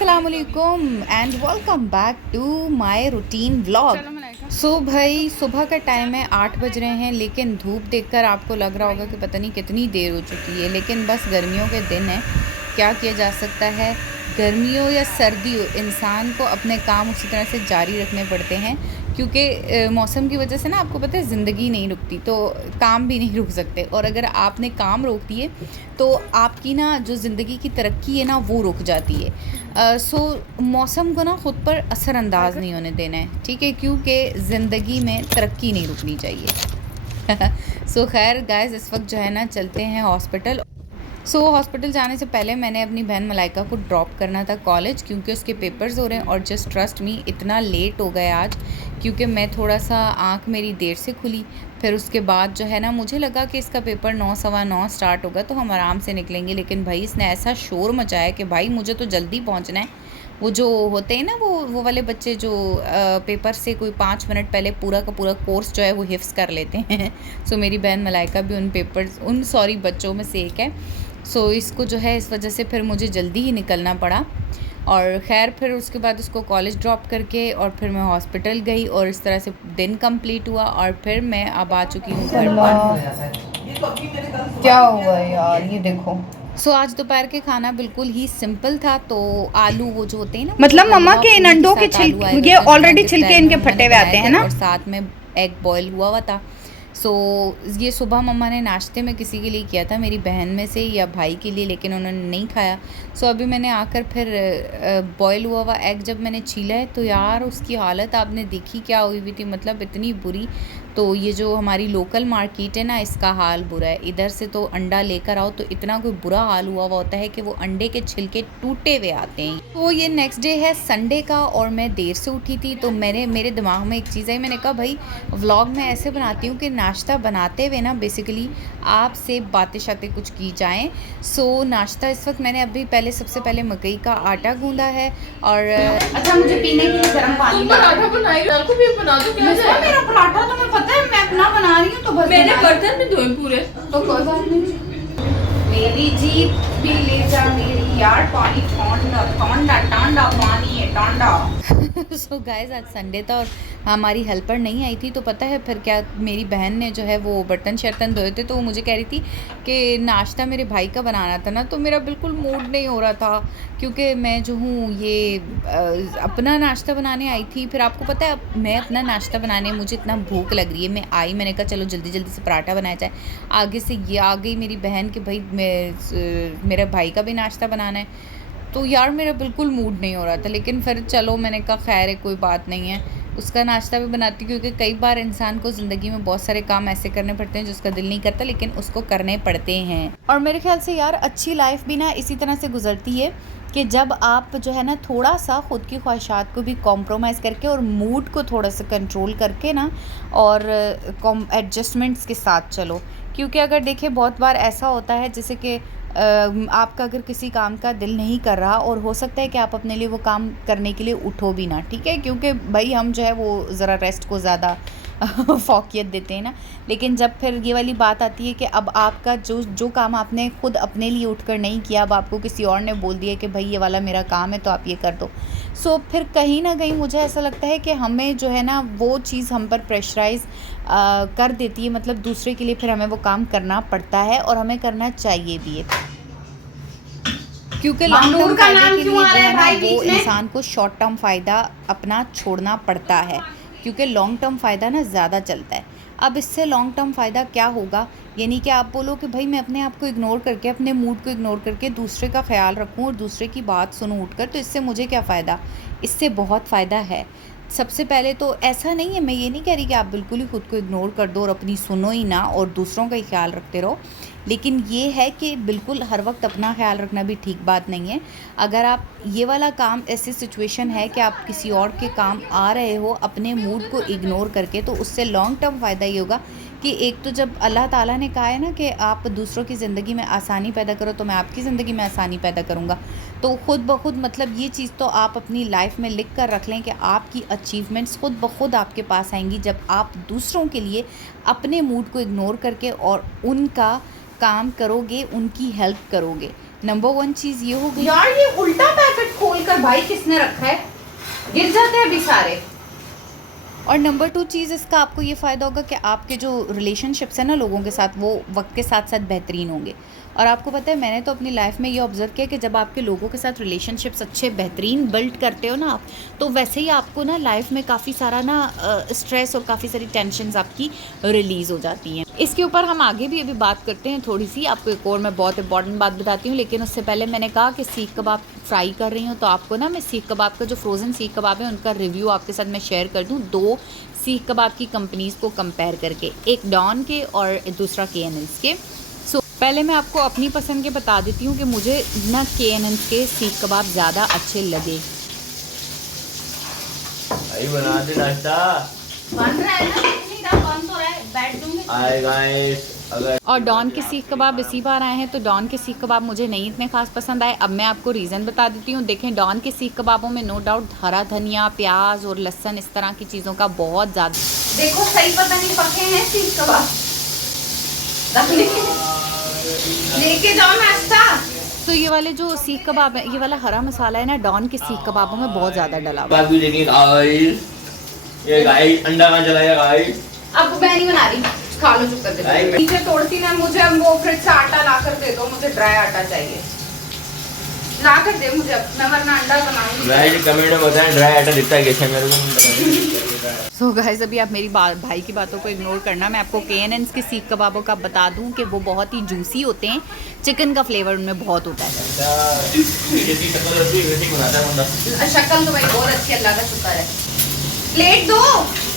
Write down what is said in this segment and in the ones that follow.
अस्सलामुअलैकुम and welcome back to my routine vlog. So भाई सुबह का टाइम है, 8 बज रहे हैं, लेकिन धूप देखकर आपको लग रहा होगा कि पता नहीं कितनी देर हो चुकी है। लेकिन बस गर्मियों के दिन है, क्या किया जा सकता है। गर्मियों या सर्दियों इंसान को अपने काम उसी तरह से जारी रखने पड़ते हैं, क्योंकि मौसम की वजह से ना आपको पता है ज़िंदगी नहीं रुकती, तो काम भी नहीं रुक सकते। और अगर आपने काम रोक दिए तो आपकी ना जो ज़िंदगी की तरक्की है ना वो रुक जाती है। सो मौसम को ना ख़ुद पर असरअंदाज नहीं होने देना है, ठीक है, क्योंकि ज़िंदगी में तरक्की नहीं रुकनी चाहिए। सो खैर गाइस, इस वक्त जो है ना चलते हैं हॉस्पिटल। हॉस्पिटल जाने से पहले मैंने अपनी बहन मलाइका को ड्रॉप करना था कॉलेज, क्योंकि उसके पेपर्स हो रहे हैं। और जस्ट ट्रस्ट मी, इतना लेट हो गया आज, क्योंकि मैं थोड़ा सा आँख मेरी देर से खुली। फिर उसके बाद जो है ना मुझे लगा कि इसका पेपर 9 सवा 9 स्टार्ट होगा तो हम आराम से निकलेंगे, लेकिन भाई इसने ऐसा शोर मचाया कि भाई मुझे तो जल्दी पहुँचना है। वो जो होते हैं ना वो वाले बच्चे जो पेपर से कोई 5 मिनट पहले पूरा का पूरा कोर्स जो है वो हिफ्स कर लेते हैं। मेरी बहन मलाइका भी उन बच्चों में से एक है। इसको जो है इस वजह से फिर मुझे जल्दी ही निकलना पड़ा। और ख़ैर फिर उसके बाद उसको कॉलेज ड्रॉप करके और फिर मैं हॉस्पिटल गई, और इस तरह से दिन कंप्लीट हुआ। और फिर मैं अब आ चुकी हूँ घर पर। क्या हुआ यार, ये देखो। आज दोपहर के खाना बिल्कुल ही सिंपल था। तो आलू वो जो होते हैं ना, मतलब मम्मा के इन अंडों के छिलके, ये ऑलरेडी छिलके इनके फटे हुए आते हैं ना, और साथ में एग बॉयल हुआ था। ये सुबह मम्मा ने नाश्ते में किसी के लिए किया था, मेरी बहन में से या भाई के लिए, लेकिन उन्होंने नहीं खाया। अभी मैंने आकर फिर बॉयल हुआ एग जब मैंने छीला है तो यार उसकी हालत आपने देखी क्या हुई हुई थी, मतलब इतनी बुरी। तो ये जो हमारी लोकल मार्केट है ना, इसका हाल बुरा है। इधर से तो अंडा लेकर आओ तो इतना कोई बुरा हाल हुआ होता है कि वो अंडे के छिलके टूटे हुए आते हैं। तो ये नेक्स्ट डे है संडे का, और मैं देर से उठी थी तो मेरे दिमाग में एक चीज़ आई। मैंने कहा भाई व्लॉग में ऐसे बनाती हूँ कि नाश्ता बनाते हुए ना बेसिकली आपसे बातें शातें कुछ की जाएँ। नाश्ता इस वक्त मैंने अभी सबसे पहले मकई का आटा गूंदा है। और अच्छा मुझे पीने के लिए गर्म पानी पराठा बनाई, को भी बना दो। क्या है मेरा पराठा तो मैं पता है मैं अपना बना रही हूँ, तो बस मैंने बर्तन में धोए पूरे, तो कोई बात नहीं। मेरी जीप भी ले जा मेरी यार, पानी ठंडा ठंडा ठंडा पानी है ठंडा। गाइस आज संडे था और हमारी हेल्पर नहीं आई थी, तो पता है फिर क्या, मेरी बहन ने जो है वो बर्तन शर्तन धोए थे, तो वो मुझे कह रही थी कि नाश्ता मेरे भाई का बनाना था ना। तो मेरा बिल्कुल मूड नहीं हो रहा था, क्योंकि मैं जो हूँ ये अपना नाश्ता बनाने आई थी। फिर आपको पता है मैं अपना नाश्ता बनाने, मुझे इतना भूख लग रही है, मैं आई, मैंने कहा चलो जल्दी जल्दी से पराठा बनाया जाए। आगे से ये आ गई मेरी बहन कि भाई मेरे भाई का भी नाश्ता बनाना है। तो यार मेरा बिल्कुल मूड नहीं हो रहा था, लेकिन फिर चलो मैंने कहा खैर है, कोई बात नहीं है, उसका नाश्ता भी बनाती, क्योंकि कई बार इंसान को ज़िंदगी में बहुत सारे काम ऐसे करने पड़ते हैं जो उसका दिल नहीं करता, लेकिन उसको करने पड़ते हैं। और मेरे ख्याल से यार अच्छी लाइफ भी ना इसी तरह से गुजरती है कि जब आप जो है ना थोड़ा सा ख़ुद की ख्वाहिशात को भी कॉम्प्रोमाइज़ करके और मूड को थोड़ा सा कंट्रोल करके ना, और एडजस्टमेंट्स के साथ चलो। क्योंकि अगर देखिए बहुत बार ऐसा होता है जैसे कि आपका अगर किसी काम का दिल नहीं कर रहा, और हो सकता है कि आप अपने लिए वो काम करने के लिए उठो भी ना, ठीक है, क्योंकि भाई हम जो है वो ज़रा रेस्ट को ज़्यादा फोकियत देते हैं ना। लेकिन जब फिर ये वाली बात आती है कि अब आपका जो काम आपने खुद अपने लिए उठकर नहीं किया, अब आपको किसी और ने बोल दिया कि भाई ये वाला मेरा काम है तो आप ये कर दो। फिर कहीं ना कहीं मुझे ऐसा लगता है कि हमें जो है ना वो चीज़ हम पर प्रेशराइज़ कर देती है, मतलब दूसरे के लिए फिर हमें वो काम करना पड़ता है, और हमें करना चाहिए भी है, क्योंकि लॉन्ग टर्म फायदे के लिए जो है ना वो इंसान को शॉर्ट टर्म फ़ायदा अपना छोड़ना पड़ता है, क्योंकि लॉन्ग टर्म फ़ायदा ना ज़्यादा चलता है। अब इससे लॉन्ग टर्म फ़ायदा क्या होगा, यानी कि आप बोलो कि भाई मैं अपने आप को इग्नोर करके, अपने मूड को इग्नोर करके दूसरे का ख्याल रखूं और दूसरे की बात सुनूं उठकर, तो इससे मुझे क्या फ़ायदा। इससे बहुत फ़ायदा है। सबसे पहले तो ऐसा नहीं है, मैं ये नहीं कह रही कि आप बिल्कुल ही खुद को इग्नोर कर दो और अपनी सुनो ही ना और दूसरों का ही ख्याल रखते रहो, लेकिन ये है कि बिल्कुल हर वक्त अपना ख्याल रखना भी ठीक बात नहीं है। अगर आप ये वाला काम, ऐसी सिचुएशन है कि आप किसी और के काम आ रहे हो अपने मूड को इग्नोर करके, तो उससे लॉन्ग टर्म फ़ायदा ये होगा कि एक तो जब अल्लाह ताला ने कहा है ना कि आप दूसरों की ज़िंदगी में आसानी पैदा करो, तो मैं आपकी ज़िंदगी में आसानी पैदा करूँगा। तो ख़ुद ब खुद, मतलब ये चीज़ तो आप अपनी लाइफ में लिख कर रख लें कि आपकी अचीवमेंट्स ख़ुद ब खुद आपके पास आएंगी जब आप दूसरों के लिए अपने मूड को इग्नोर करके और उनका काम करोगे, उनकी हेल्प करोगे। नंबर 1 चीज़ ये हो गई। यार ये उल्टा पैकेट खोल कर भाई किसने रखा है, गिर जाते हैं अभी सारे। और नंबर 2 चीज़ इसका आपको ये फ़ायदा होगा कि आपके जो रिलेशनशिप्स हैं ना लोगों के साथ, वो वक्त के साथ साथ बेहतरीन होंगे। और आपको पता है, मैंने तो अपनी लाइफ में ये ऑब्ज़र्व किया कि जब आपके लोगों के साथ रिलेशनशिप्स अच्छे बेहतरीन बिल्ड करते हो ना आप, तो वैसे ही आपको ना लाइफ में काफ़ी सारा ना स्ट्रेस और काफ़ी सारी टेंशन्स आपकी रिलीज़ हो जाती हैं। इसके ऊपर हम आगे भी अभी बात करते हैं थोड़ी सी। आपको एक और मैं बहुत इंपॉर्टेंट बात बताती हूँ, लेकिन उससे पहले मैंने कहा कि सीख कबाब फ्राई कर रही हूँ, तो आपको ना मैं सीख कबाब का जो फ्रोज़न सीख कबाब है उनका रिव्यू आपके साथ मैं शेयर कर दूँ। 2 सीख कबाब की कंपनीज़ को कंपेयर करके, एक डॉन के और दूसरा KNN's के। सो पहले मैं आपको अपनी पसंद के बता देती हूँ कि मुझे ना KNN's के सीख कबाब ज़्यादा अच्छे लगे। भाई बना दे नाश्ता। बन रहा है ना, नहीं रहा, बन तो रहा है, बैठ दूंगी। हाय गाइस, अगर और डॉन के सीख कबाब इसी बार आए हैं, तो डॉन के सीख कबाब मुझे नहीं इतने खास पसंद आए। अब मैं आपको रीज़न बता देती हूँ। देखें, डॉन के सीख कबाबों में नो डाउट हरा धनिया, प्याज और लहसुन, इस तरह की चीज़ों का बहुत ज़्यादा। देखो सही पता नहीं पके हैं सीख कबाब, लेके जाओ नाश्ता। तो ये वाले जो सीख कबाब है, ये वाला हरा मसाला है ना, डॉन के सीख कबाबों में बहुत ज़्यादा डला हुआ है। बाकी देखिए गाइस, ये गाइस अंडा कहाँ चला गया गाइस? अब मैं नहीं बना रही, खा लो चुप कर दे। नहीं, मैं- नीचे तोड़ती ना, मुझे अब वो फ्रिज से आटा ला कर दे दो, मुझे ड्राई आटा चाहिए, ला कर दे मुझे, अब मैं वरना अंडा बनाऊंगी। गाइस कमेंट में बताएं ड्राई आटा दिखता है कैसे मेरे को। सो गाइस, अभी आप मेरी भाई की बातों को इग्नोर करना। मैं आपको KNN's के सीख कबाबों का बता दूं कि वो बहुत ही जूसी होते हैं, चिकन का फ्लेवर उनमें बहुत होता है। ये शक्ल रखती है वैसे बनाता है बंदा। शक्ल तो भाई बहुत अच्छी, अल्लाह का शुक्र है। प्लेट दो,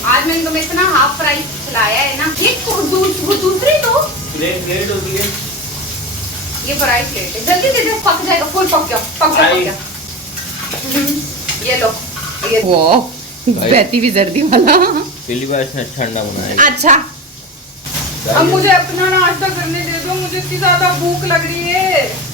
आज मैंने तुम्हें इतना हाफ फ्राई खिलाया है ना। ये वो दूसरी दो, प्लेट होती है। ये फ्राई प्लेट है, जल्दी दे दो, पक जाएगा, फुल पक गया, पक गया, पक गया। ये लो, ये वाह, बहती हुई जर्दी वाला। पहली बार इसने अच्छा अंडा बनाया है। अच्छा। अब मुझे अपना नाश्ता करने दे दो, मुझे इतनी ज्यादा भूख लग रही है।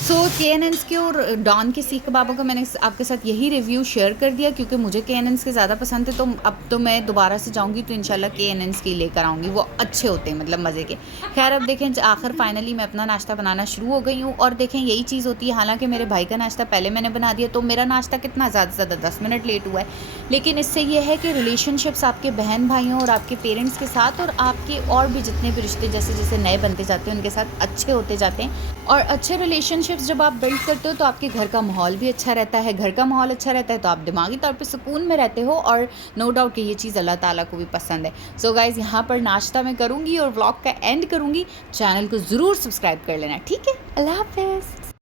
सो KNN's के और डॉन के सीख कबाबों का मैंने आपके साथ यही रिव्यू शेयर कर दिया, क्योंकि मुझे KNN's के ज़्यादा पसंद है। तो अब तो मैं दोबारा से जाऊंगी तो इंशाल्लाह KNN's के लेकर आऊँगी, वो अच्छे होते हैं, मतलब मज़े के। खैर, अब देखें, आखिर फाइनली मैं अपना नाश्ता बनाना शुरू हो गई हूँ। और देखें, यही चीज़ होती है, हालांकि मेरे भाई का नाश्ता पहले मैंने बना दिया, तो मेरा नाश्ता कितना ज़्यादा से ज़्यादा 10 मिनट लेट हुआ है। लेकिन इससे ये है कि रिलेशनशिप्स आपके बहन भाइयों और आपके पेरेंट्स के साथ और आपके और भी जितने भी रिश्ते जैसे जैसे नए बनते जाते हैं उनके साथ अच्छे होते जाते हैं। और अच्छे रिलेशनशिप्स जब आप बिल्ड करते हो तो आपके घर का माहौल भी अच्छा रहता है। घर का माहौल अच्छा रहता है तो आप दिमागी तौर पे सुकून में रहते हो, और नो डाउट कि ये चीज़ अल्लाह ताला को भी पसंद है। सो गाइज़, यहाँ पर नाश्ता मैं करूँगी और व्लॉग का एंड करूँगी। चैनल को ज़रूर सब्सक्राइब कर लेना, ठीक है? अल्लाह हाफ़िज़।